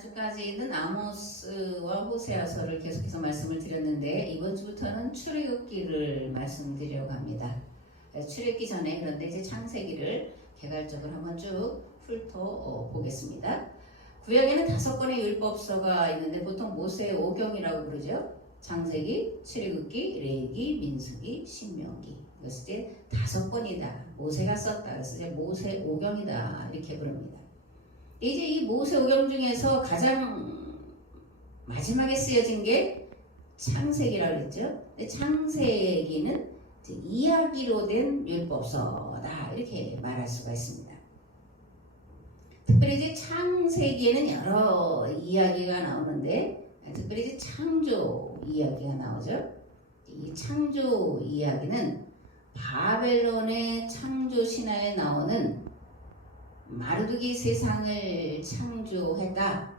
지난주까지는 아모스와 호세아서를 계속해서 말씀을 드렸는데 이번 주부터는 출애굽기를 말씀드리려고 합니다. 출애굽기 전에 그런데 이제 창세기를 개괄적으로 한번 쭉 훑어보겠습니다. 구약에는 5권의 율법서가 있는데 보통 모세의 오경이라고 부르죠. 창세기, 출애굽기, 레위기, 민수기, 신명기. 이것을 이제 5권이다. 모세가 썼다. 그래서 이제 모세 오경이다. 이렇게 부릅니다. 이제 이 모세오경 중에서 가장 마지막에 쓰여진 게 창세기라고 그랬죠. 창세기는 이야기로 된 율법서다 이렇게 말할 수가 있습니다. 특별히 이제 창세기에는 여러 이야기가 나오는데 특별히 이제 창조 이야기가 나오죠. 이 창조 이야기는 바벨론의 창조 신화에 나오는 마르둑이 세상을 창조했다.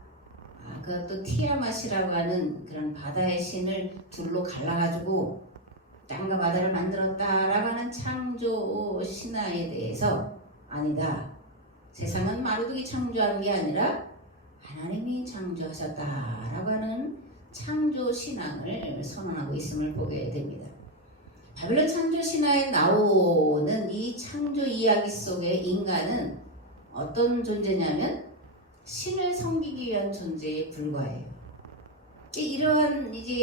그것도 티아맛이라고 하는 그런 바다의 신을 둘로 갈라가지고 땅과 바다를 만들었다라고 하는 창조 신화에 대해서 아니다. 세상은 마르둑이 창조한 게 아니라 하나님이 창조하셨다라고 하는 창조 신앙을 선언하고 있음을 보게 됩니다. 바벨론 창조 신화에 나오는 이 창조 이야기 속에 인간은 어떤 존재냐면 신을 섬기기 위한 존재에 불과해요. 이러한 이제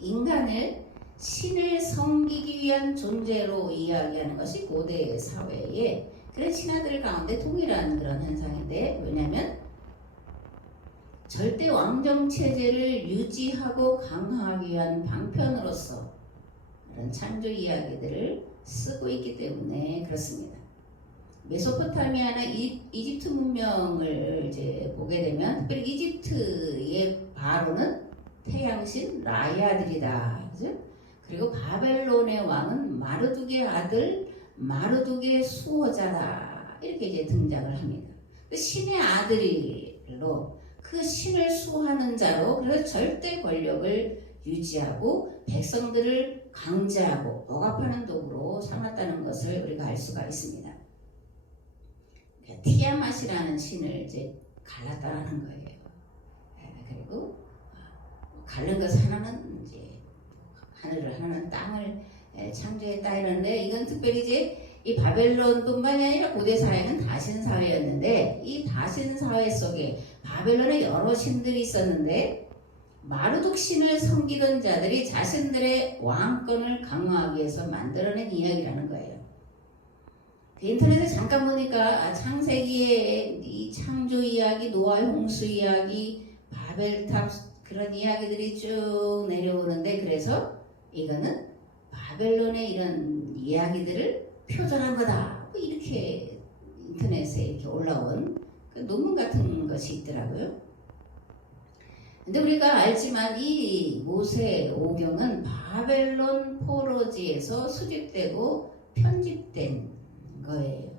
인간을 신을 섬기기 위한 존재로 이야기하는 것이 고대 사회의 그런 신화들 가운데 동일한 그런 현상인데, 왜냐하면 절대 왕정 체제를 유지하고 강화하기 위한 방편으로서 그런 창조 이야기들을 쓰고 있기 때문에 그렇습니다. 메소포타미아나 이집트 문명을 이제 보게 되면 특별히 이집트의 바로는 태양신 라야들이다. 그죠? 그리고 바벨론의 왕은 마르둑의 아들 마르둑의 수호자다. 이렇게 이제 등장을 합니다. 그 신의 아들로 그 신을 수호하는 자로 그래서 절대 권력을 유지하고 백성들을 강제하고 억압하는 도구로 삼았다는 것을 우리가 알 수가 있습니다. 티아맛이라는 신을 이제 갈랐다라는 거예요. 그리고 갈른 것 하나는 이제 하늘을 하나는 땅을 창조했다 이러는데, 이건 특별히 이제 이 바벨론뿐만이 아니라 고대 사회는 다신 사회였는데, 이 다신 사회 속에 바벨론에 여러 신들이 있었는데 마르둑 신을 섬기던 자들이 자신들의 왕권을 강화하기 위해서 만들어낸 이야기라는 거예요. 인터넷에 잠깐 보니까 창세기의 이 창조 이야기, 노아의 홍수 이야기, 바벨탑 그런 이야기들이 쭉 내려오는데, 그래서 이거는 바벨론의 이런 이야기들을 표절한 거다. 이렇게 인터넷에 이렇게 올라온 그 논문 같은 것이 있더라고요. 근데 우리가 알지만 이 모세오경은 바벨론 포로지에서 수집되고 편집된 거예요.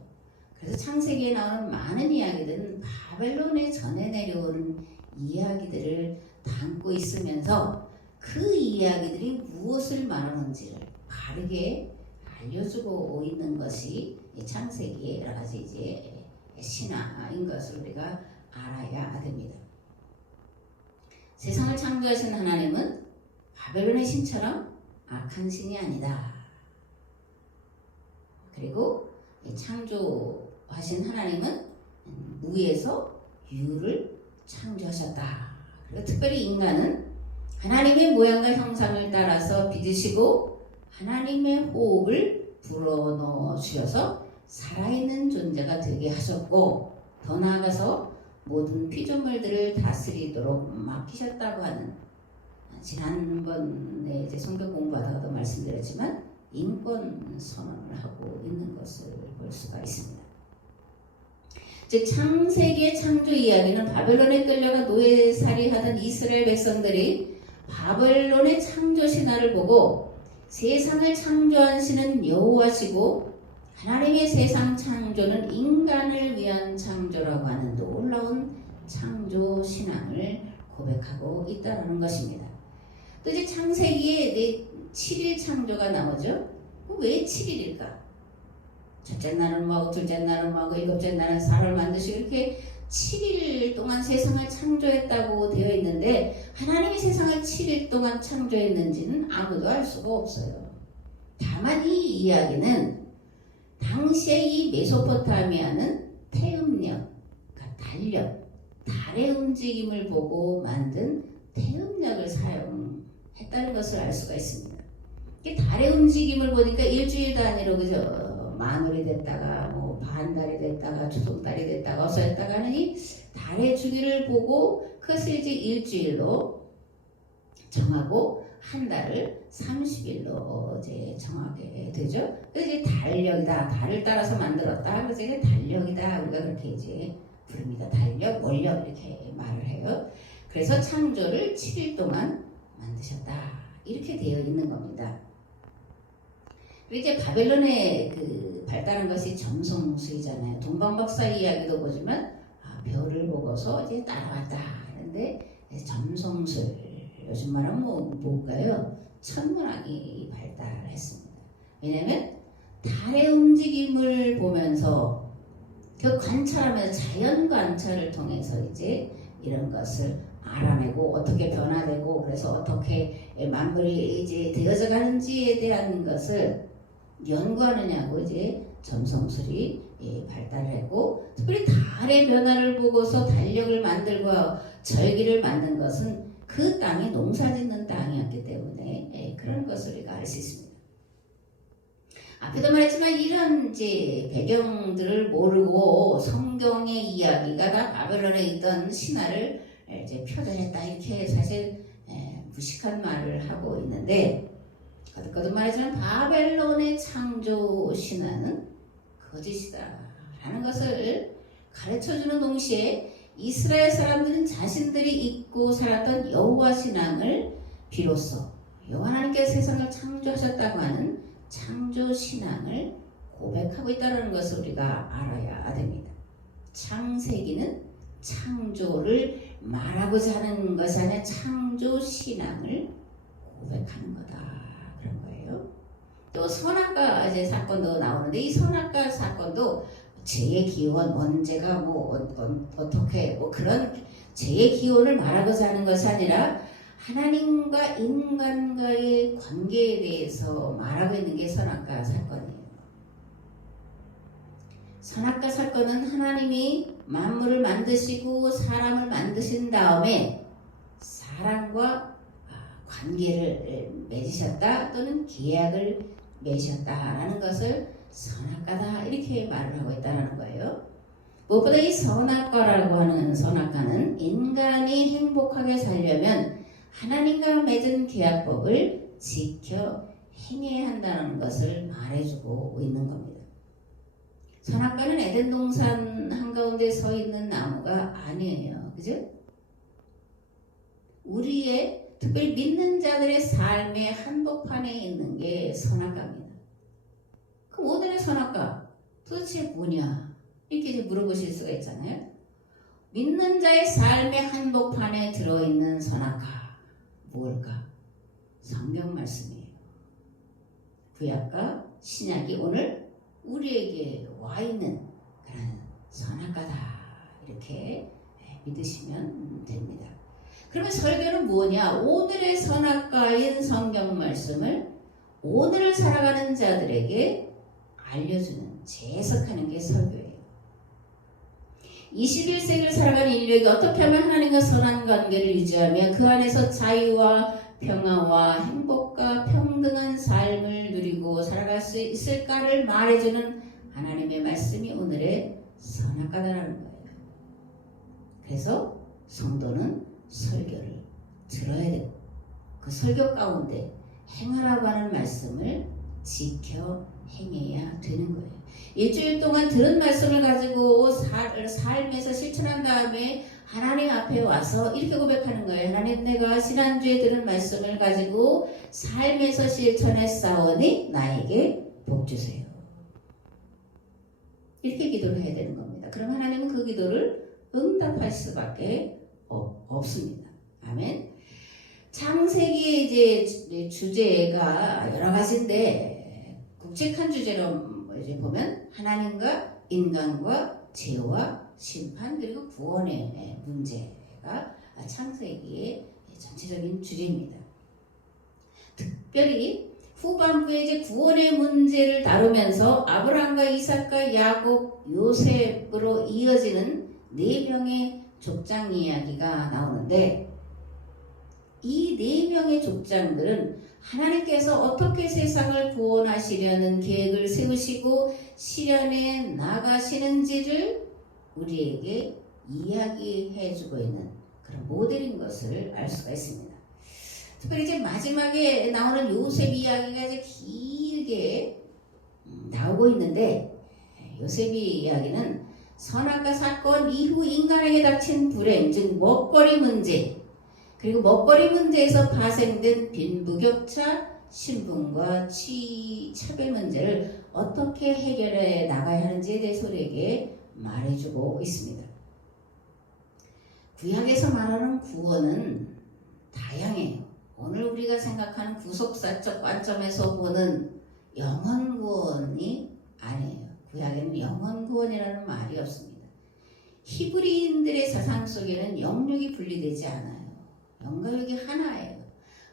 그래서 창세기에 나오는 많은 이야기들은 바벨론에 전해 내려오는 이야기들을 담고 있으면서 그 이야기들이 무엇을 말하는지를 바르게 알려주고 있는 것이 창세기의 여러 가지 이제 신화인 것을 우리가 알아야 됩니다. 세상을 창조하신 하나님은 바벨론의 신처럼 악한 신이 아니다. 그리고 창조하신 하나님은 무에서 유를 창조하셨다. 그리고 특별히 인간은 하나님의 모양과 형상을 따라서 빚으시고 하나님의 호흡을 불어넣어 주셔서 살아있는 존재가 되게 하셨고, 더 나아가서 모든 피조물들을 다스리도록 맡기셨다고 하는, 지난번에 이제 성경 공부하다가도 말씀드렸지만 인권 선언을 하고 있는 것을 볼 수가 있습니다. 즉 창세기의 창조 이야기는 바벨론에 끌려가 노예살이하던 이스라엘 백성들이 바벨론의 창조 신화를 보고 세상을 창조한 신은 여호와시고 하나님의 세상 창조는 인간을 위한 창조라고 하는 놀라운 창조 신앙을 고백하고 있다는 것입니다. 또 이제 창세기에 7일 창조가 나오죠. 왜 7일일까? 첫째 날은 뭐하고 둘째 날은 뭐하고 일곱째 날은 사를 만드시고 이렇게 7일 동안 세상을 창조했다고 되어 있는데 하나님이 세상을 7일 동안 창조했는지는 아무도 알 수가 없어요. 다만 이 이야기는 당시에 이 메소포타미아는 태음력, 그러니까 달력, 달의 움직임을 보고 만든 태음력을 사용했다는 것을 알 수가 있습니다. 달의 움직임을 보니까 일주일 단위로 그죠? 만월이 됐다가 뭐 반달이 됐다가 초속달이 됐다가 어서였다가 하니 달의 주기를 보고 그것을 이제 일주일로 정하고 한 달을 30일로 이제 정하게 되죠. 그래서 이제 달력이다. 달을 따라서 만들었다. 그래서 이제 달력이다. 우리가 그렇게 이제 부릅니다. 달력, 월력 이렇게 말을 해요. 그래서 창조를 7일 동안 만드셨다. 이렇게 되어 있는 겁니다. 그리고 이제 바벨론의 그 발달한 것이 점성술이잖아요. 동방박사 이야기도 보지만 별을 보고서 이제 따라왔다 하는데 점성술, 요즘 말하면 뭘까요? 천문학이 발달했습니다. 왜냐하면 달의 움직임을 보면서 그 관찰하면서 자연 관찰을 통해서 이제 이런 것을 알아내고 어떻게 변화되고 그래서 어떻게 만물이 이제 되어져 가는지에 대한 것을 연구하느냐고 이제 점성술이 발달했고 특별히 달의 변화를 보고서 달력을 만들고 절기를 만든 것은 그 땅이 농사짓는 땅이었기 때문에 그런 것을 우리가 알 수 있습니다. 앞에도 말했지만 이런 이제 배경들을 모르고 성경의 이야기가 다 바벨론에 있던 신화를 이제 표현했다 이렇게 사실 무식한 말을 하고 있는데 거듭거듭 말하지만 바벨론의 창조 신화는 거짓이다 라는 것을 가르쳐주는 동시에 이스라엘 사람들은 자신들이 잊고 살았던 여호와 신앙을 비로소 여호와 하나님께서 세상을 창조하셨다고 하는 창조 신앙을 고백하고 있다는 것을 우리가 알아야 됩니다. 창세기는 창조를 말하고자 하는 것이 아니라 창조 신앙을 고백하는 거다 그런 거예요. 또 선악과 이제 사건도 나오는데 이 선악과 사건도 죄의 기원, 언제가 뭐 어떻게 뭐 그런 죄의 기원을 말하고자 하는 것이 아니라 하나님과 인간과의 관계에 대해서 말하고 있는 게 선악과 사건이에요. 선악과 사건은 하나님이 만물을 만드시고 사람을 만드신 다음에 사람과 관계를 맺으셨다 또는 계약을 맺으셨다라는 것을 선악과다 이렇게 말을 하고 있다는 거예요. 무엇보다 이 선악과라고 하는 선악과는 인간이 행복하게 살려면 하나님과 맺은 계약법을 지켜 행해야 한다는 것을 말해주고 있는 겁니다. 선악과는 에덴 동산 한가운데 서 있는 나무가 아니에요. 그죠? 우리의 특별히 믿는 자들의 삶의 한복판에 있는 게 선악과입니다. 그럼 오늘의 선악과 도대체 뭐냐? 이렇게 이제 물어보실 수가 있잖아요. 믿는 자의 삶의 한복판에 들어있는 선악과 뭘까? 성경 말씀이에요. 구약과 신약이 오늘 우리에게 와 있는 그런 선악과다 이렇게 믿으시면 됩니다. 그러면 설교는 뭐냐? 오늘의 선악과인 성경 말씀을 오늘을 살아가는 자들에게 알려주는, 재해석하는 게 설교예요. 21세기를 살아가는 인류에게 어떻게 하면 하나님과 선한 관계를 유지하며 그 안에서 자유와 평화와 행복과 평등한 삶을 누리고 살아갈 수 있을까를 말해주는 하나님의 말씀이 오늘의 선악과다라는 거예요. 그래서 성도는 설교를 들어야 되고 그 설교 가운데 행하라고 하는 말씀을 지켜 행해야 되는 거예요. 일주일 동안 들은 말씀을 가지고 삶에서 실천한 다음에 하나님 앞에 와서 이렇게 고백하는 거예요. 하나님, 내가 지난주에 들은 말씀을 가지고 삶에서 실천했사오니 나에게 복 주세요. 이렇게 기도를 해야 되는 겁니다. 그럼 하나님은 그 기도를 응답할 수밖에 없습니다. 아멘. 창세기의 이제 주제가 여러 가지인데 굵직한 주제로 이제 보면 하나님과 인간과 죄와 심판 그리고 구원의 문제가 창세기의 전체적인 주제입니다. 특별히 후반부에 이제 구원의 문제를 다루면서 아브라함과 이삭과 야곱, 요셉으로 이어지는 4명의 족장 이야기가 나오는데 이 4명의 족장들은 하나님께서 어떻게 세상을 구원하시려는 계획을 세우시고 실현해 나가시는지를 우리에게 이야기해주고 있는 그런 모델인 것을 알 수가 있습니다. 특별히 이제 마지막에 나오는 요셉 이야기가 이제 길게 나오고 있는데 요셉 이야기는 선악과 사건 이후 인간에게 닥친 불행, 즉 먹거리 문제, 그리고 먹거리 문제에서 파생된 빈부격차, 신분과 차별 문제를 어떻게 해결해 나가야 하는지에 대해서 우리에게 말해주고 있습니다. 구약에서 말하는 구원은 다양해요. 오늘 우리가 생각하는 구속사적 관점에서 보는 영원 구원이 아니에요. 구약에는 영원 구원이라는 말이 없습니다. 히브리인들의 사상 속에는 영육이 분리되지 않아요. 영과 육이 하나예요.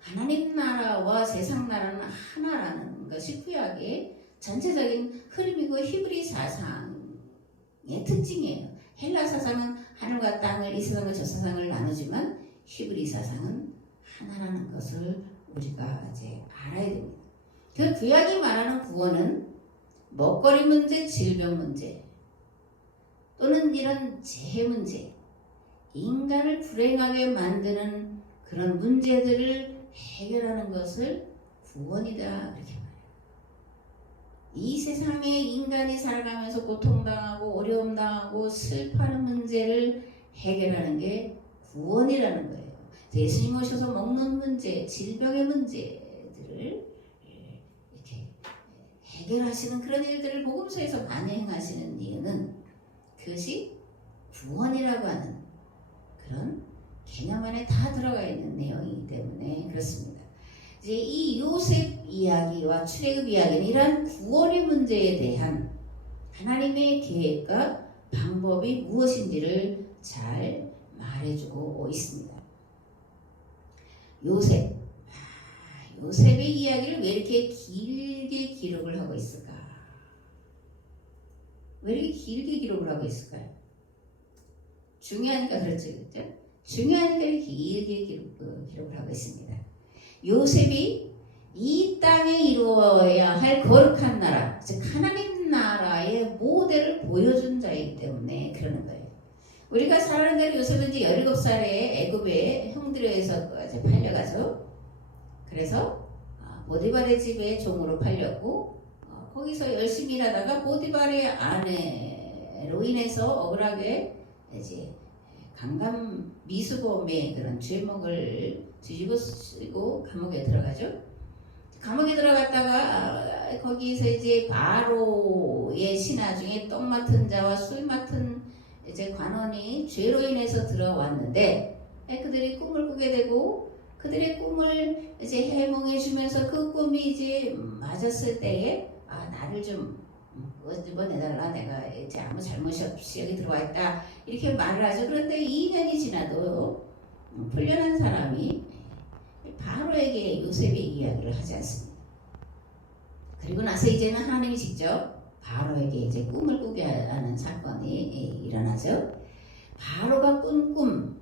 하나님 나라와 세상 나라는 하나라는 것이 구약의 전체적인 흐름이고 히브리 사상의 특징이에요. 헬라 사상은 하늘과 땅을, 이 세상과 저 세상을 나누지만 히브리 사상은 하나라는 것을 우리가 이제 알아야 됩니다. 그 구약이 말하는 구원은 먹거리 문제, 질병 문제 또는 이런 재해 문제, 인간을 불행하게 만드는 그런 문제들을 해결하는 것을 구원이다 이렇게 말해요. 이 세상에 인간이 살아가면서 고통당하고 어려움당하고 슬퍼하는 문제를 해결하는 게 구원이라는 거예요. 예수님 오셔서 먹는 문제, 질병의 문제들을 이렇게 해결하시는 그런 일들을 복음서에서 많이 행하시는 이유는 그것이 구원이라고 하는 그런 개념 안에 다 들어가 있는 내용이기 때문에 그렇습니다. 이제 이 요셉 이야기와 출애굽 이야기는 이러한 구원의 문제에 대한 하나님의 계획과 방법이 무엇인지를 잘 말해주고 있습니다. 요셉의 이야기를 왜 이렇게 길게 기록을 하고 있을까? 왜 이렇게 길게 기록을 하고 있을까요? 중요하니까 그렇죠. 중요하니까 길게 기록을 하고 있습니다. 요셉이 이 땅에 이루어야 할 거룩한 나라, 즉 하나님 나라의 모델을 보여준 자이기 때문에 그러는 거예요. 우리가 살아가는 대로 요셉은 이제 17살에 애굽의 형들에 의해서 이제 팔려가죠. 그래서 보디발의 집에 종으로 팔렸고 거기서 열심히 일하다가 보디발의 아내로 인해서 억울하게 이제 강간 미수범의 그런 죄목을 뒤집어 쓰고 감옥에 들어가죠. 감옥에 들어갔다가 거기서 이제 바로의 신하 중에 떡 맡은 자와 술 맡은 이제 관원이 죄로 인해서 들어왔는데 그들이 꿈을 꾸게 되고 그들의 꿈을 이제 해몽해 주면서 그 꿈이 이제 맞았을 때에 나를 좀 내달라, 내가 이제 아무 잘못이 없이 여기 들어와 있다 이렇게 말을 하죠. 그런데 2년이 지나도 풀려난 사람이 바로에게 요셉의 이야기를 하지 않습니다. 그리고 나서 이제는 하나님이 직접 바로에게 이제 꿈을 꾸게 하는 사건이 일어나죠. 바로가 꾼 꿈,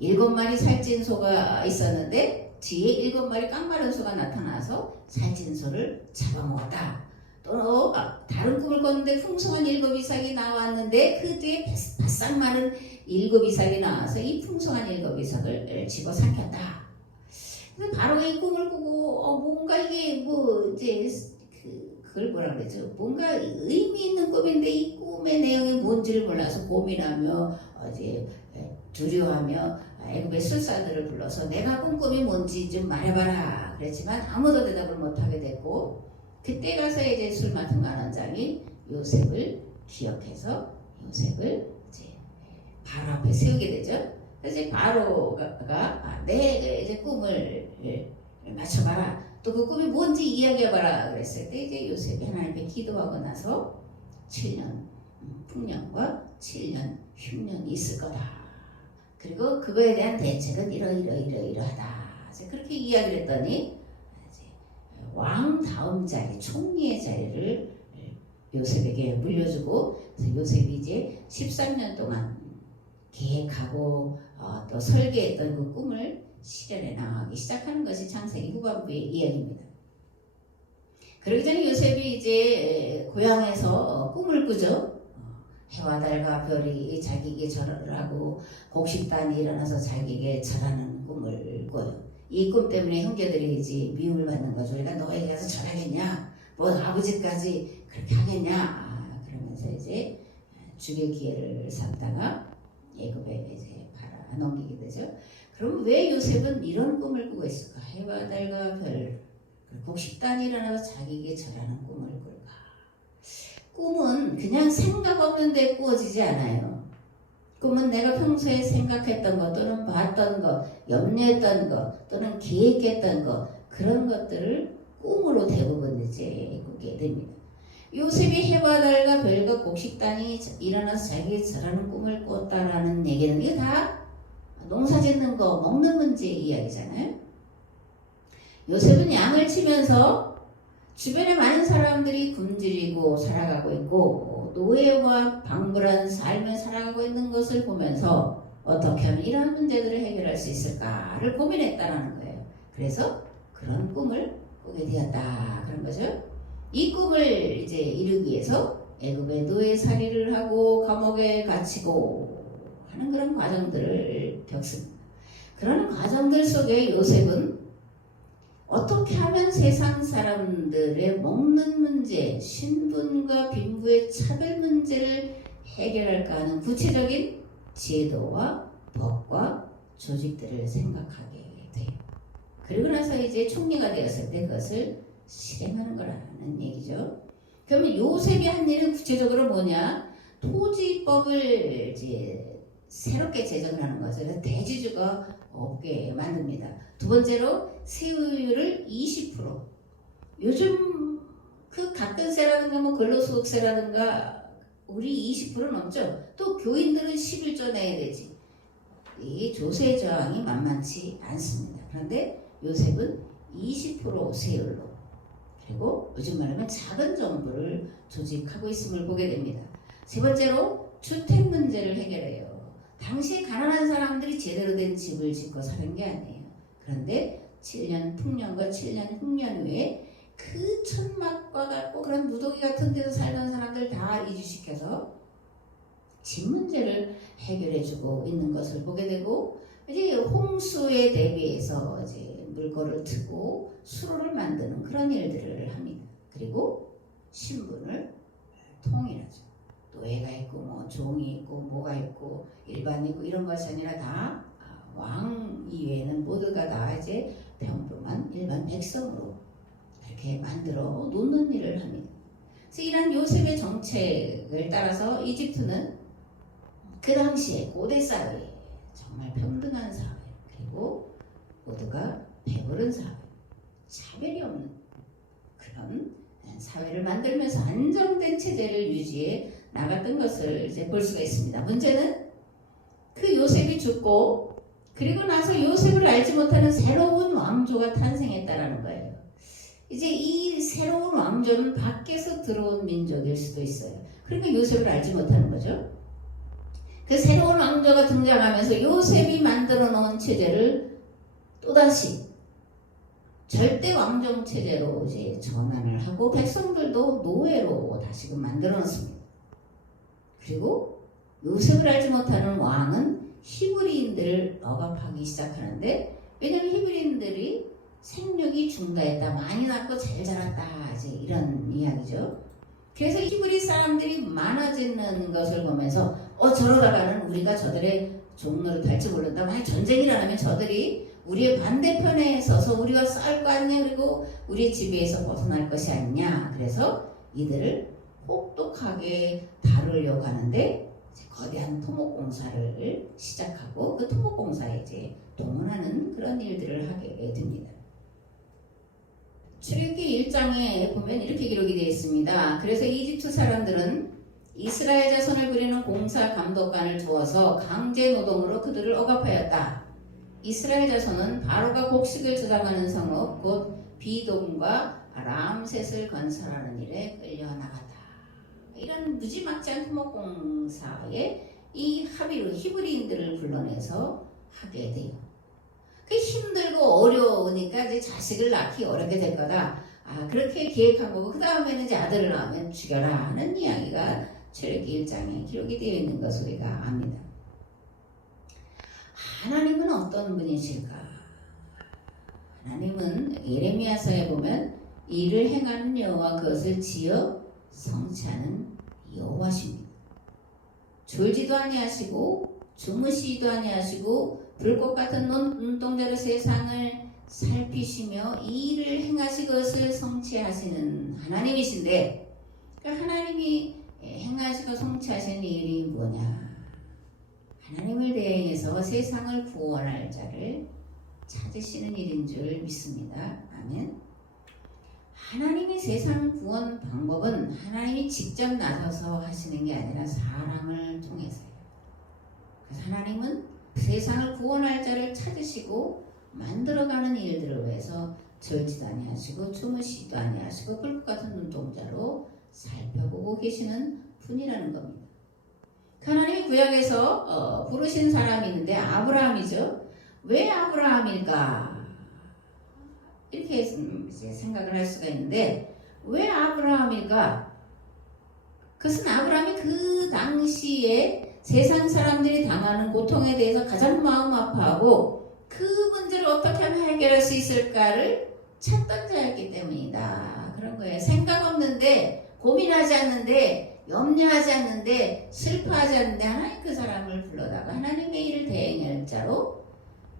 7마리 살찐 소가 있었는데 뒤에 7마리 깡마른 소가 나타나서 살찐 소를 잡아먹었다. 또 다른 꿈을 꿨는데 풍성한 7이삭이 나왔는데 그 뒤에 바싹 마른 7이삭이 나와서 이 풍성한 7이삭을 집어삼켰다. 그래서 바로 이 꿈을 꾸고 뭔가 이게 뭐 이제 그걸 뭐라 그러죠? 뭔가 의미 있는 꿈인데 이 꿈의 내용이 뭔지를 몰라서 고민하며 이제 두려워하며 애굽의 술사들을 불러서 내가 꾼 꿈이 뭔지 좀 말해봐라 그랬지만 아무도 대답을 못하게 됐고 그때 가서 이제 술 맡은 관원장이 요셉을 기억해서 요셉을 이제 바로 앞에 세우게 되죠. 그래서 이제 바로가 내 이제 꿈을 맞춰봐라. 또 그 꿈이 뭔지 이야기해봐라 그랬을 때 이제 요셉이 하나님께 기도하고 나서 7년 풍년과 7년 흉년이 있을 거다. 그리고 그거에 대한 대책은 이러하다. 그렇게 이야기를 했더니 왕 다음 자리, 총리의 자리를 요셉에게 물려주고, 그래서 요셉이 이제 13년 동안 계획하고 또 설계했던 그 꿈을 실현해 나가기 시작하는 것이 창세기 후반부의 이야기입니다. 그러기 전에 요셉이 이제 고향에서 꿈을 꾸죠. 해와 달과 별이 자기에게 절을 하고 곡식단이 일어나서 자기에게 절하는 꿈을 꿔요. 이 꿈 때문에 형제들이 이제 미움을 받는 거죠. 그러니까 너에게 가서 절하겠냐? 뭐 아버지까지 그렇게 하겠냐? 그러면서 이제 죽일 기회를 삼다가 애굽에 이제 팔아 넘기게 되죠. 그럼 왜 요셉은 이런 꿈을 꾸고 있을까? 해와 달과 별, 곡식단이 일어나서 자기에게 절하는 꿈을 꿀까? 꿈은 그냥 생각 없는데 꾸어지지 않아요. 꿈은 내가 평소에 생각했던 것 또는 봤던 것, 염려했던 것 또는 계획했던 것, 그런 것들을 꿈으로 대부분 이제 꾸게 됩니다. 요셉이 해와 달과 별과 곡식단이 일어나서 자기에게 절하는 꿈을 꿨다라는 얘기는 이거 다 농사 짓는 거, 먹는 문제 이야기잖아요. 요셉은 양을 치면서 주변에 많은 사람들이 굶주리고 살아가고 있고 노예와 방불한 삶을 살아가고 있는 것을 보면서 어떻게 하면 이러한 문제들을 해결할 수 있을까를 고민했다는 거예요. 그래서 그런 꿈을 꾸게 되었다 그런 거죠. 이 꿈을 이제 이루기 위해서 애굽의 노예살이를 하고 감옥에 갇히고 하는 그런 과정들을 겪습니다. 그런 과정들 속에 요셉은 어떻게 하면 세상 사람들의 먹는 문제, 신분과 빈부의 차별 문제를 해결할까 하는 구체적인 제도와 법과 조직들을 생각하게 돼요. 그리고 나서 이제 총리가 되었을 때 그것을 실행하는 거라는 얘기죠. 그러면 요셉이 한 일은 구체적으로 뭐냐? 토지법을 이제 새롭게 제정을 하는 거죠. 그래서 대지주가 없게 만듭니다. 두 번째로 세율을 20%. 요즘 그 가근세라든가 뭐 근로소득세라든가 우리 20% 넘죠. 또 교인들은 11조 내야 되지. 이 조세 저항이 만만치 않습니다. 그런데 요셉은 20% 세율로, 그리고 요즘 말하면 작은 정부를 조직하고 있음을 보게 됩니다. 세 번째로 주택 문제를 해결해요. 당시에 가난한 사람들이 제대로 된 집을 짓고 사는 게 아니에요. 그런데 7년 풍년과 7년 흉년 후에 그 천막과 같고 그런 무더기 같은 데서 살던 사람들 다 이주시켜서 집 문제를 해결해주고 있는 것을 보게 되고, 이제 홍수에 대비해서 이제 물꼬를 트고 수로를 만드는 그런 일들을 합니다. 그리고 신분을 통일하죠. 노예가 있고 뭐 종이 있고 뭐가 있고 일반이 있고 이런 것이 아니라 다 왕 이외에는 모두가 다 이제 평범한 일반 백성으로 이렇게 만들어 놓는 일을 합니다. 그래서 이런 요셉의 정책을 따라서 이집트는 그 당시에 고대 사회, 정말 평등한 사회, 그리고 모두가 배부른 사회, 차별이 없는 그런 사회를 만들면서 안정된 체제를 유지해 나갔던 것을 이제 볼 수가 있습니다. 문제는 그 요셉이 죽고 그리고 나서 요셉을 알지 못하는 새로운 왕조가 탄생했다라는 거예요. 이제 이 새로운 왕조는 밖에서 들어온 민족일 수도 있어요. 그러니까 요셉을 알지 못하는 거죠. 그 새로운 왕조가 등장하면서 요셉이 만들어 놓은 체제를 또다시 절대 왕정 체제로 이제 전환을 하고 백성들도 노예로 다시금 만들어 놨습니다. 그리고 요셉을 알지 못하는 왕은 히브리인들을 억압하기 시작하는데, 왜냐하면 히브리인들이 생육이 중다했다, 많이 낳고 잘 자랐다, 이제 이런 이야기죠. 그래서 히브리 사람들이 많아지는 것을 보면서 저러다가는 우리가 저들의 종로를 달지 모른다. 만약 전쟁이 일어나면 저들이 우리의 반대편에 서서 우리가 싸울 거 아니냐, 그리고 우리의 지배에서 벗어날 것이 아니냐. 그래서 이들을 혹독하게 다루려고 하는데 이제 거대한 토목공사를 시작하고 그 토목공사에 이제 동원하는 그런 일들을 하게 됩니다. 출애굽기 1장에 보면 이렇게 기록이 되어 있습니다. 그래서 이집트 사람들은 이스라엘 자손을 부리는 공사 감독관을 두어서 강제 노동으로 그들을 억압하였다. 이스라엘 자손은 바로가 곡식을 저장하는 성읍 곧 비돔과 람셋을 건설하는 일에 끌려나갔다. 이런 무지막지한 토목공사에 이 합의로 히브리인들을 불러내서 하게 돼요. 그 힘들고 어려우니까 이제 자식을 낳기 어렵게 될 거다. 그렇게 계획한 거고 그 다음에는 이제 아들을 낳으면 죽여라 하는 이야기가 출애굽기 1장에 기록이 되어 있는 것을 우리가 압니다. 하나님은 어떤 분이실까? 하나님은 예레미야서에 보면 이를 행하는 여호와 그것을 지어 성취하는 여호와십니다. 졸지도 아니하시고 주무시지도 아니하시고 불꽃 같은 눈동자로 세상을 살피시며 이 일을 행하시 것을 성취하시는 하나님이신데 그 하나님이 행하시고 성취하시는 일이 뭐냐? 하나님을 대행해서 세상을 구원할 자를 찾으시는 일인 줄 믿습니다. 아멘. 하나님이 세상 구원 방법은 하나님이 직접 나서서 하시는 게 아니라 사람을 통해서요. 그래서 하나님은 세상을 구원할 자를 찾으시고 만들어가는 일들을 위해서 절지도 아니하시고 주무시지도 아니하시고 불꽃 같은 눈동자로 살펴보고 계시는 분이라는 겁니다. 하나님이 구약에서 부르신 사람이 있는데 아브라함이죠. 왜 아브라함일까? 이렇게 이제 생각을 할 수가 있는데 왜 아브라함일까? 그것은 아브라함이 그 당시에 세상 사람들이 당하는 고통에 대해서 가장 마음 아파하고 그 문제를 어떻게 하면 해결할 수 있을까를 찾던 자였기 때문이다. 그런 거예요. 생각 없는데 고민하지 않는데 염려하지 않는데 슬퍼하지 않는데 하나님 그 사람을 불러다가 하나님의 일을 대행할 자로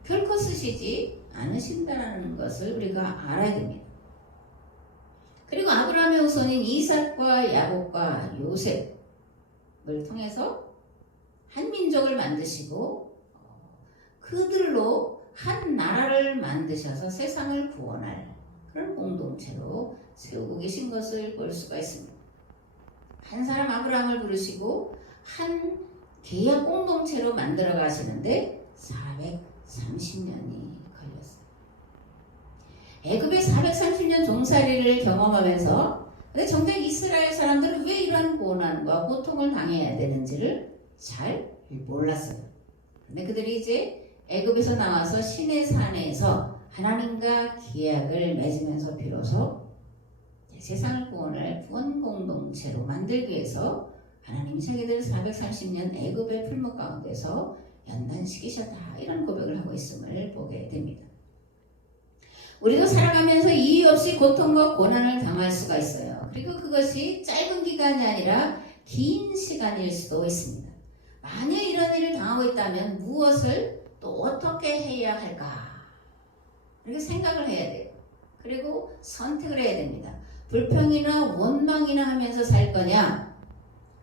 결코 쓰시지 않으신다는 것을 우리가 알아야 됩니다. 그리고 아브라함의 후손인 이삭과 야곱과 요셉을 통해서 한 민족을 만드시고 그들로 한 나라를 만드셔서 세상을 구원할 그런 공동체로 세우고 계신 것을 볼 수가 있습니다. 한 사람 아브라함을 부르시고 한 계약 공동체로 만들어 가시는데 430년이 걸렸어요. 애굽의 430년 종살이를 경험하면서 근데 정작 이스라엘 사람들은 왜 이런 고난과 고통을 당해야 되는지를 잘 몰랐어요. 근데 그들이 이제 애굽에서 나와서 시내 산에서 하나님과 계약을 맺으면서 비로소 세상을 구원할 구원 공동체로 만들기 위해서 하나님이 자기들을 430년 애굽의 풀무 가운데서 연단시키셨다 이런 고백을 하고 있음을 보게 됩니다. 우리도 살아가면서 이유 없이 고통과 고난을 당할 수가 있어요. 그리고 그것이 짧은 기간이 아니라 긴 시간일 수도 있습니다. 만약 이런 일을 당하고 있다면 무엇을 또 어떻게 해야 할까? 이렇게 생각을 해야 돼요. 그리고 선택을 해야 됩니다. 불평이나 원망이나 하면서 살 거냐?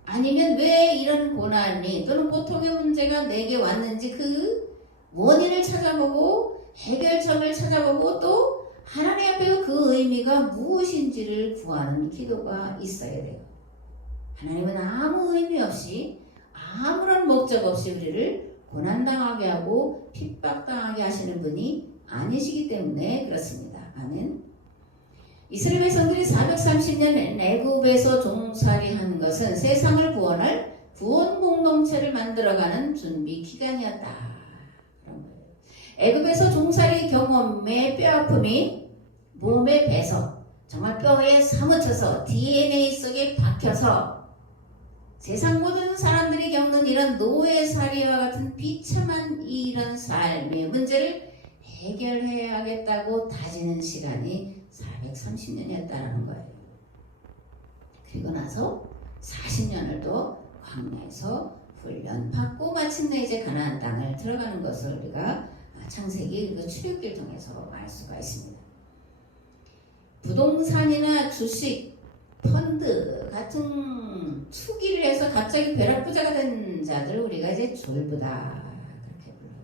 아니면 왜 이런 고난이 또는 고통의 문제가 내게 왔는지 그 원인을 찾아보고 해결점을 찾아보고 또 하나님 앞에 그 의미가 무엇인지를 구하는 기도가 있어야 돼요. 하나님은 아무 의미 없이 아무런 목적 없이 우리를 고난당하게 하고 핍박당하게 하시는 분이 아니시기 때문에 그렇습니다. 아멘. 이스라엘 백성들이 430년 애굽에서 종살이한 것은 세상을 구원할 구원 공동체를 만들어가는 준비 기간이었다. 그런 거예요. 애굽에서 종살이 경험의 뼈아픔이 몸에 배서 정말 뼈에 사무쳐서 DNA 속에 박혀서 세상 모든 사람들이 겪는 이런 노예살이와 같은 비참한 이런 삶의 문제를 해결해야겠다고 다지는 시간이 430년이었다는 거예요. 그리고 나서 40년을 또 광야에서 훈련받고 마침내 이제 가나안 땅을 들어가는 것을 우리가 창세기 그리고 출애굽기를 통해서 알 수가 있습니다. 부동산이나 주식, 펀드 같은 투기를 해서 갑자기 벼락부자가 된 자들 우리가 이제 졸부다 그렇게 불러요.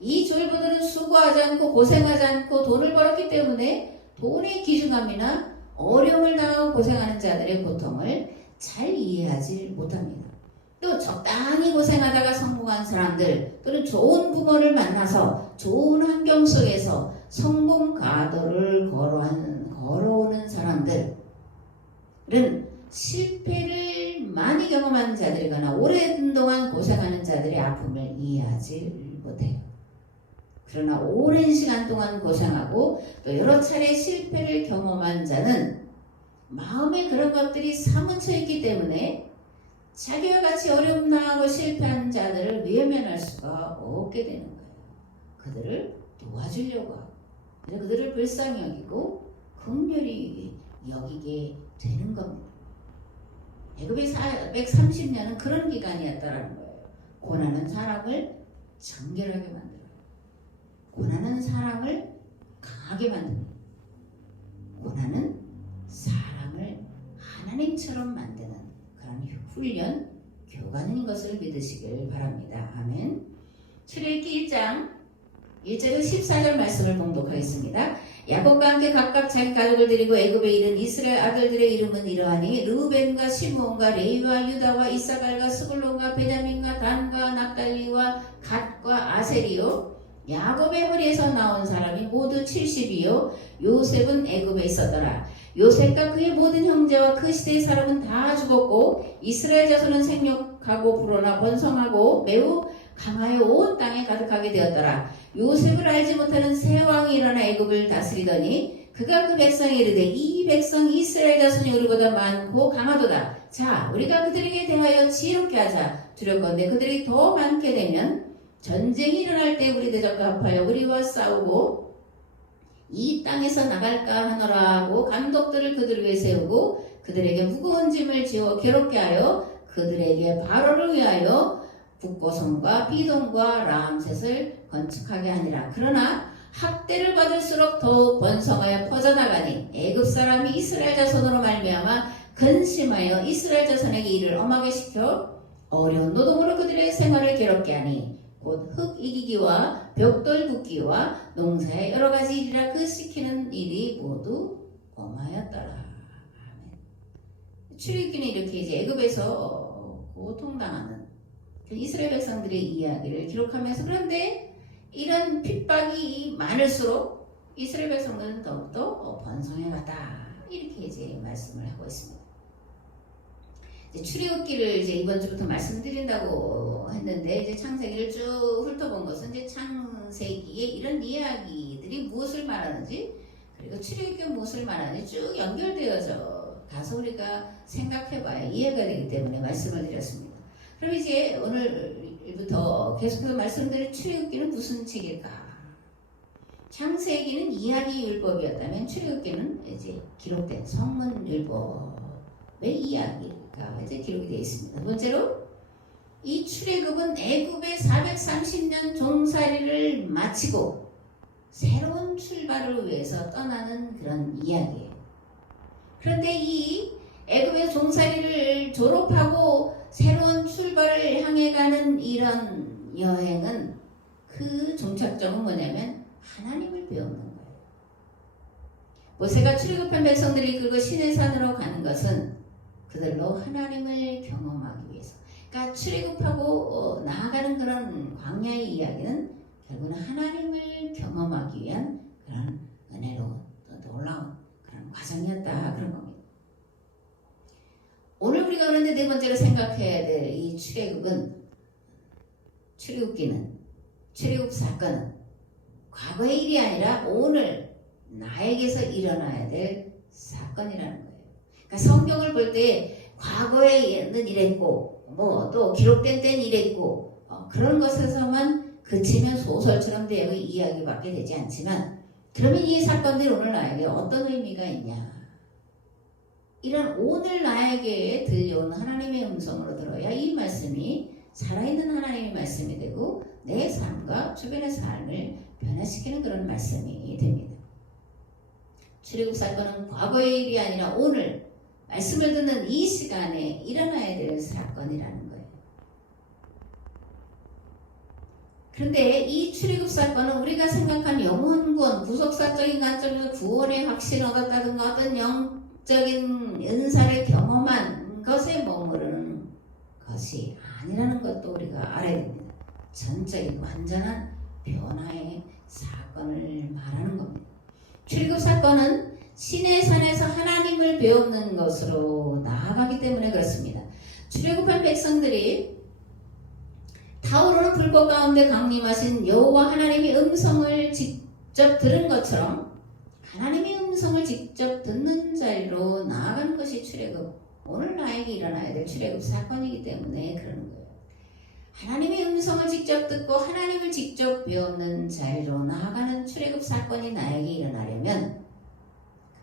이 졸부들은 수고하지 않고 고생하지 않고 돈을 벌었기 때문에 돈의 기준감이나 어려움을 당하고 고생하는 자들의 고통을 잘 이해하지 못합니다. 또 적당히 고생하다가 성공한 사람들 또는 좋은 부모를 만나서 좋은 환경 속에서 성공 가도를 걸어오는 사람들은 실패를 많이 경험하는 자들이거나 오랜 동안 고생하는 자들의 아픔을 이해하지 못해요. 그러나 오랜 시간 동안 고생하고 또 여러 차례 실패를 경험한 자는 마음에 그런 것들이 사무쳐 있기 때문에 자기와 같이 어려움 당하고 실패한 자들을 외면할 수가 없게 되는 거예요. 그들을 도와주려고 하고 그들을 불쌍히 여기고 긍휼히 여기게 되는 겁니다. 애굽의 430년은 그런 기간이었다는 거예요. 고난은 사람을 정결하게 만들어요. 고난은 사람을 강하게 만듭니다. 고난은 사람을 하나님처럼 만드는 그런 훈련, 교관인 것을 믿으시길 바랍니다. 아멘. 출애굽기 1장 1절에서 14절 말씀을 봉독하겠습니다. 야곱과 함께 각각 자기 가족을 데리고 애굽에 이른 이스라엘 아들들의 이름은 이러하니 르우벤과 시므온과 레위와 유다와 이사갈과 스불론과 베냐민과 단과 납달리와 갓과 아셀이요 야곱의 허리에서 나온 사람이 모두 70이요 요셉은 애굽에 있었더라. 요셉과 그의 모든 형제와 그 시대의 사람은 다 죽었고 이스라엘 자손은 생육하고 불어나 번성하고 매우 강하여 온 땅에 가득하게 되었더라. 요셉을 알지 못하는 새 왕이 일어나 애굽을 다스리더니 그가 그 백성에 이르되 이 백성 이스라엘 자손이 우리보다 많고 강하도다. 자, 우리가 그들에게 대하여 지혜롭게 하자. 두렵건대 그들이 더 많게 되면 전쟁이 일어날 때 우리 대적과 합하여 우리와 싸우고 이 땅에서 나갈까 하노라 하고 감독들을 그들 위에 세우고 그들에게 무거운 짐을 지어 괴롭게 하여 그들에게 바로를 위하여 북고성과 비동과 라암셋을 건축하게 하니라. 그러나 학대를 받을수록 더욱 번성하여 퍼져나가니 애굽 사람이 이스라엘 자손으로 말미암아 근심하여 이스라엘 자손에게 일을 엄하게 시켜 어려운 노동으로 그들의 생활을 괴롭게 하니 곧 흙 이기기와 벽돌 굽기와 농사의 여러 가지 일이라 그 시키는 일이 모두 엄하였더라. 아멘. 출애굽기는 이렇게 이제 애굽에서 고통당하는 이스라엘 백성들의 이야기를 기록하면서 그런데 이런 핍박이 많을수록 이스라엘 백성들은 더욱더 번성해갔다. 이렇게 이제 말씀을 하고 있습니다. 출애굽기를 이제 이번 주부터 말씀드린다고 했는데 이제 창세기를 쭉 훑어본 것은 이제 창세기의 이런 이야기들이 무엇을 말하는지 그리고 출애굽기가 무엇을 말하는지 쭉 연결되어져 가서 우리가 생각해봐야 이해가 되기 때문에 말씀을 드렸습니다. 그럼 이제 오늘부터 계속해서 말씀드릴 출애굽기는 무슨 책일까? 창세기는 이야기 율법이었다면 출애굽기는 이제 기록된 성문 율법의 이야기가 이제 기록이 되어 있습니다. 두 번째로 이 출애굽은 애굽의 430년 종살이를 마치고 새로운 출발을 위해서 떠나는 그런 이야기예요. 그런데 이 애굽의 종살이를 졸업하고 새로운 출발을 향해 가는 이런 여행은 그 종착점은 뭐냐면 하나님을 배우는 거예요. 모세가 출애굽한 백성들이 이끌고 시내산으로 가는 것은 그들로 하나님을 경험하기 위해서. 그러니까 출애굽하고 나아가는 그런 광야의 이야기는 결국은 하나님을 경험하기 위한 그런 은혜로운 또 놀라운 그런 과정이었다 그런 겁니다. 오늘 우리가 그런데 네 번째로 생각해야 될 이 출애굽기는 출애굽 사건은 과거의 일이 아니라 오늘 나에게서 일어나야 될 사건이라는 거예요. 그러니까 성경을 볼 때 과거에는 이랬고 뭐 또 기록된 때는 이랬고 그런 것에서만 그치면 소설처럼 되고 이야기밖에 되지 않지만 그러면 이 사건들이 오늘 나에게 어떤 의미가 있냐? 이런 오늘 나에게 들려오는 하나님의 음성으로 들어야 이 말씀이 살아있는 하나님의 말씀이 되고 내 삶과 주변의 삶을 변화시키는 그런 말씀이 됩니다. 출애굽 사건은 과거의 일이 아니라 오늘 말씀을 듣는 이 시간에 일어나야 될 사건이라는 거예요. 그런데 이 출애굽 사건은 우리가 생각한 영혼 구원, 구속사적인 관점에서 구원의 확신을 얻었다든가 어떤 영적인 은사를 경험한 것 그것에 머무르는 것이 아니라는 것도 우리가 알아야 됩니다. 전적인 완전한 변화의 사건을 말하는 겁니다. 출애굽 사건은 시내산에서 하나님을 배우는 것으로 나아가기 때문에 그렇습니다. 출애굽한 백성들이 타오르는 불꽃 가운데 강림하신 여호와 하나님의 음성을 직접 들은 것처럼 하나님의 음성을 직접 듣는 자리로 나아가는 것이 출애굽, 오늘 나에게 일어나야 될 출애굽 사건이기 때문에 그러는 거예요. 하나님의 음성을 직접 듣고 하나님을 직접 배우는 자리로 나아가는 출애굽 사건이 나에게 일어나려면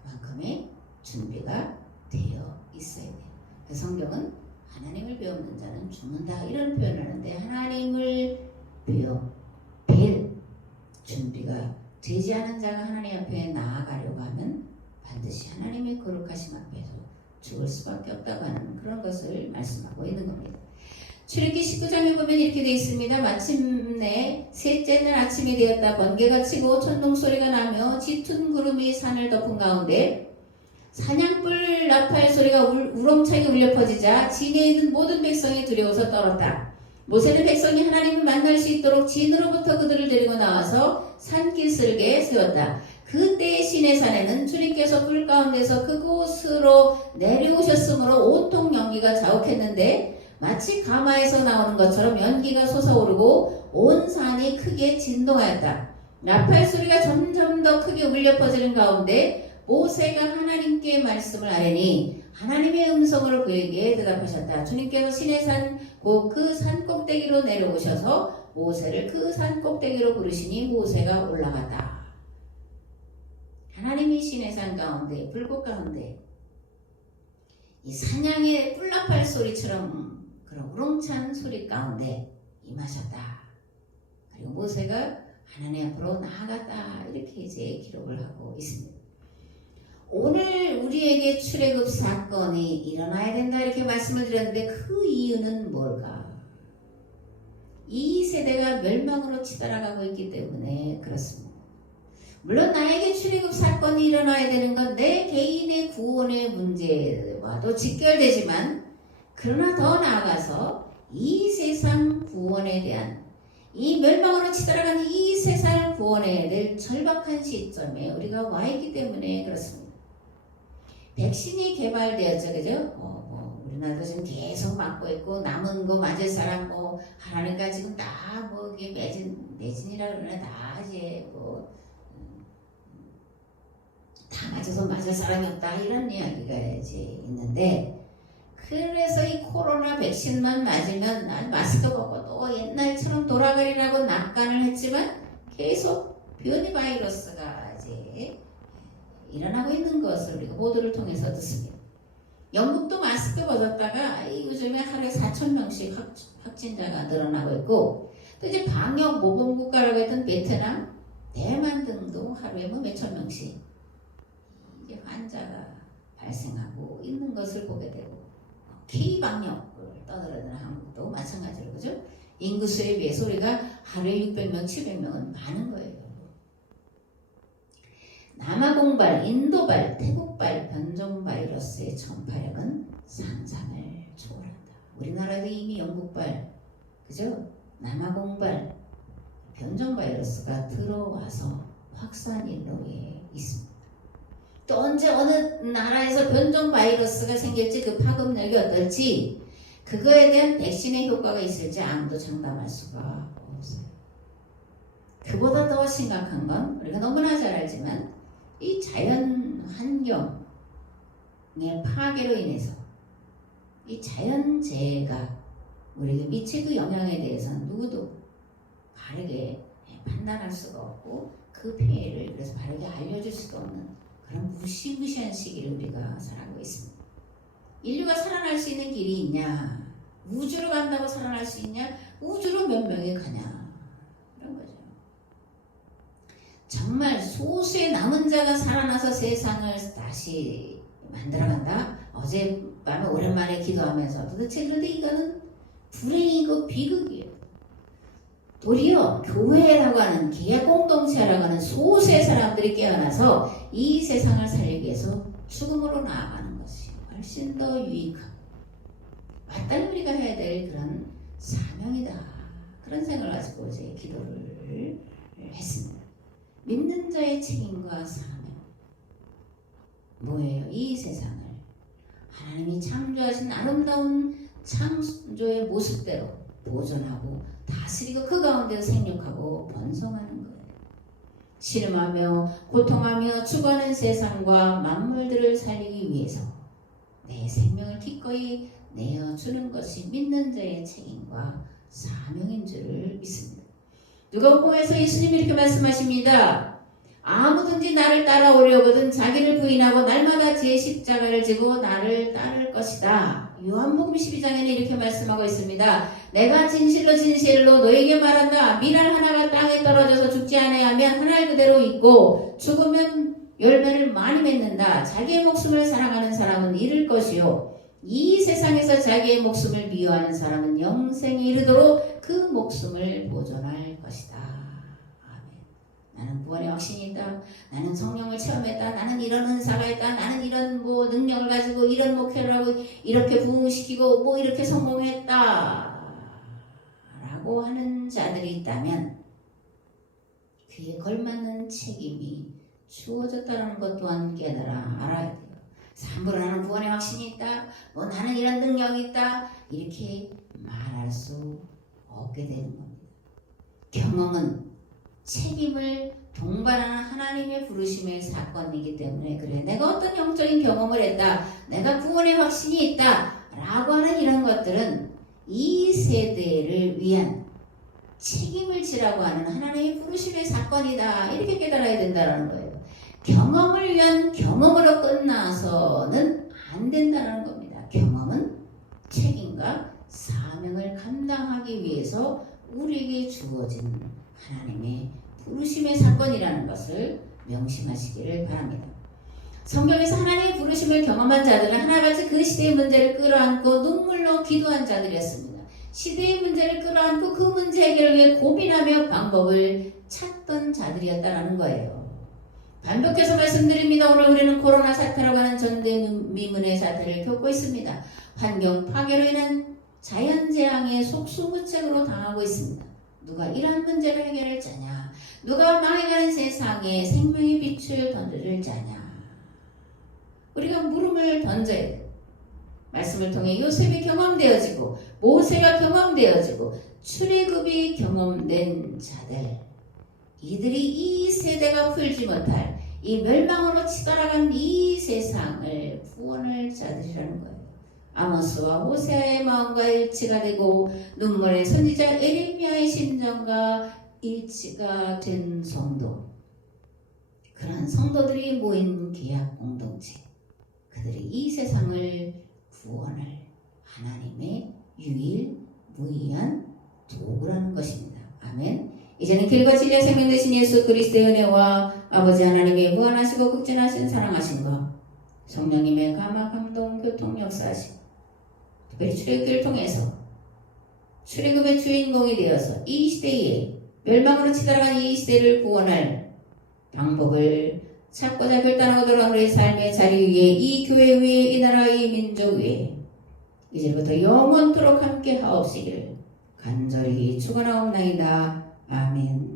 그만큼의 준비가 되어 있어야 돼요. 그 성경은 하나님을 배우는 자는 죽는다 이런 표현을 하는데 하나님을 뵐 준비가 되지 않은 자가 하나님 앞에 나아가려고 하면 반드시 하나님의 거룩하심 앞에서 죽을 수밖에 없다고 하는 그런 것을 말씀하고 있는 겁니다. 출애굽기 19장에 보면 이렇게 되어 있습니다. 마침내 셋째 날 아침이 되었다. 번개가 치고 천둥 소리가 나며 짙은 구름이 산을 덮은 가운데 사냥불 나팔 소리가 우렁차게 울려 퍼지자 진에 있는 모든 백성이 두려워서 떨었다. 모세는 백성이 하나님을 만날 수 있도록 진으로부터 그들을 데리고 나와서 산기슭에 세웠다. 그때의 시내산에는 주님께서 불 가운데서 그곳으로 내려오셨으므로 온통 연기가 자욱했는데 마치 가마에서 나오는 것처럼 연기가 솟아오르고 온 산이 크게 진동하였다. 나팔 소리가 점점 더 크게 울려 퍼지는 가운데 모세가 하나님께 말씀을 하려니 하나님의 음성으로 그에게 대답하셨다. 주님께서 시내산 곧 그 산 꼭대기로 내려오셔서 모세를 그 산 꼭대기로 부르시니 모세가 올라갔다. 하나님이 시내산 가운데 불꽃 가운데 이 사냥의 뿔나팔 소리처럼 그런 우렁찬 소리 가운데 임하셨다. 그리고 모세가 하나님 앞으로 나아갔다. 이렇게 이제 기록을 하고 있습니다. 오늘 우리에게 출애굽 사건이 일어나야 된다 이렇게 말씀을 드렸는데 그 이유는 뭘까? 이 세대가 멸망으로 치달아가고 있기 때문에 그렇습니다. 물론 나에게 출애굽 사건이 일어나야 되는 건 내 개인의 구원의 문제와도 직결되지만 그러나 더 나아가서 이 세상 구원에 대한 이 멸망으로 치달아가는 이 세상 구원에 될 절박한 시점에 우리가 와 있기 때문에 그렇습니다. 백신이 개발되었죠, 그죠? 우리나라도 지금 계속 맞고 있고 남은 거 맞을 사람 하라니까 지금 다 이게 매진이라 그러나 다 이제 다 맞아서 맞을 사람이 없다 이런 이야기가 이제 있는데 그래서 이 코로나 백신만 맞으면 마스크 벗고 또 옛날처럼 돌아가리라고 낙관을 했지만 계속 변이 바이러스가 이제 일어나고 있는 것을 우리가 보도를 통해서 듣습니다. 영국도 마스크 벗었다가 요즘에 하루에 4,000명씩 확진자가 늘어나고 있고 또 이제 방역 모범 국가라고 했던 베트남, 대만 등도 하루에 몇천 명씩 이제 환자가 발생하고 있는 것을 보게 되고 K-방역을 떠들어대는 한국도 마찬가지로 그죠? 인구수에 비해서 우리가 하루에 600명, 700명은 많은 거예요. 남아공발, 인도발, 태국발 변종 바이러스의 전파력은 상상을 초월한다. 우리나라도 이미 영국발, 그죠? 남아공발 변종 바이러스가 들어와서 확산일로에 있습니다. 또 언제 어느 나라에서 변종 바이러스가 생길지 그 파급력이 어떨지 그거에 대한 백신의 효과가 있을지 아무도 장담할 수가 없어요. 그보다 더 심각한 건 우리가 너무나 잘 알지만 이 자연 환경의 파괴로 인해서 이 자연재해가 우리에게 미칠 그 영향에 대해서는 누구도 바르게 판단할 수가 없고 그 피해를 그래서 바르게 알려줄 수도 없는 그런 무시무시한 시기를 우리가 살아가고 있습니다. 인류가 살아날 수 있는 길이 있냐? 우주로 간다고 살아날 수 있냐? 우주로 몇 명이 가냐? 이런 거죠. 정말 소수의 남은 자가 살아나서 세상을 다시 만들어간다? 어젯밤에 오랜만에 기도하면서 도대체 그런데 이거는 불행이고 비극이에요. 도리어 교회라고 하는 기아 공동체라고 하는 소수의 사람들이 깨어나서 이 세상을 살리기 위해서 죽음으로 나아가는 것이 훨씬 더 유익하고 마땅히 우리가 해야 될 그런 사명이다. 그런 생각을 가지고 이제 기도를 했습니다. 믿는 자의 책임과 사명. 뭐예요? 이 세상을 하나님이 창조하신 아름다운 창조의 모습대로 보존하고 다스리고 그 가운데서 생육하고 번성하는 거예요. 신음하며 고통하며 죽어가는 세상과 만물들을 살리기 위해서 내 생명을 기꺼이 내어주는 것이 믿는 자의 책임과 사명인 줄을 믿습니다. 누가복음에서 예수님이 이렇게 말씀하십니다. 아무든지 나를 따라오려거든 자기를 부인하고 날마다 제 십자가를 지고 나를 따를 것이다. 요한복음 12장에는 이렇게 말씀하고 있습니다. 내가 진실로 진실로 너에게 말한다. 밀알 하나가 땅에 떨어져서 죽지 아니하면 한 알 그대로 있고 죽으면 열매를 많이 맺는다. 자기의 목숨을 사랑하는 사람은 잃을 것이요 이 세상에서 자기의 목숨을 미워하는 사람은 영생에 이르도록 그 목숨을 보존할 것이다. 아멘. 나는 구원의 확신이 있다. 나는 성령을 체험했다. 나는 이런 은사가 있다. 나는 이런 능력을 가지고 이런 목표를 하고 이렇게 부흥시키고 이렇게 성공했다. 라고 하는 자들이 있다면 그에 걸맞는 책임이 주어졌다는 것 또한 깨달아 알아야 돼요. 함부로 나는 구원의 확신이 있다. 나는 이런 능력이 있다. 이렇게 말할 수 없게 되는 겁니다. 경험은 책임을 동반하는 하나님의 부르심의 사건이기 때문에 그래 내가 어떤 영적인 경험을 했다. 내가 구원의 확신이 있다. 라고 하는 이런 것들은 이 세대를 위한 책임을 지라고 하는 하나님의 부르심의 사건이다. 이렇게 깨달아야 된다는 거예요. 경험을 위한 경험으로 끝나서는 안 된다는 겁니다. 경험은 책임과 사명을 감당하기 위해서 우리에게 주어진 하나님의 부르심의 사건이라는 것을 명심하시기를 바랍니다. 성경에서 하나님의 부르심을 경험한 자들은 하나같이 그 시대의 문제를 끌어안고 눈물로 기도한 자들이었습니다. 시대의 문제를 끌어안고 그 문제 해결을 위해 고민하며 방법을 찾던 자들이었다는 거예요. 반복해서 말씀드립니다. 오늘 우리는 코로나 사태라고 하는 전대미문의 사태를 겪고 있습니다. 환경 파괴로 인한 자연재앙의 속수무책으로 당하고 있습니다. 누가 이러한 문제를 해결할 자냐? 누가 망해가는 세상에 생명의 빛을 던져줄 자냐? 우리가 물음을 던져야 돼요. 말씀을 통해 요셉이 경험되어지고 모세가 경험되어지고 출애굽이 경험된 자들, 이들이 이 세대가 풀지 못할 이 멸망으로 치달아간 이 세상을 구원할 자들이라는 거예요. 아모스와 호세아의 마음과 일치가 되고 눈물의 선지자 에레미야의 심정과 일치가 된 성도, 그러한 성도들이 모인 계약 공동체, 그들이 이 세상을 구원할 하나님의 유일무이한 도구라는 것입니다. 아멘. 이제는 길과 진리와 생명 되신 예수 그리스도의 은혜와 아버지 하나님의 무한하시고 극진하신 사랑하신 것, 성령님의 감화 감동 교통 역사하시고 특별히 출애굽기를 통해서 출애굽의 주인공이 되어서 이 시대에 멸망으로 치달아간 이 시대를 구원할 방법을 찾고자 결단하고 돌아온 우리 삶의 자리 위에, 이 교회 위에, 이 나라, 이 민족 위에 이제부터 영원토록 함께 하옵시기를 간절히 축원하옵나이다. 아멘.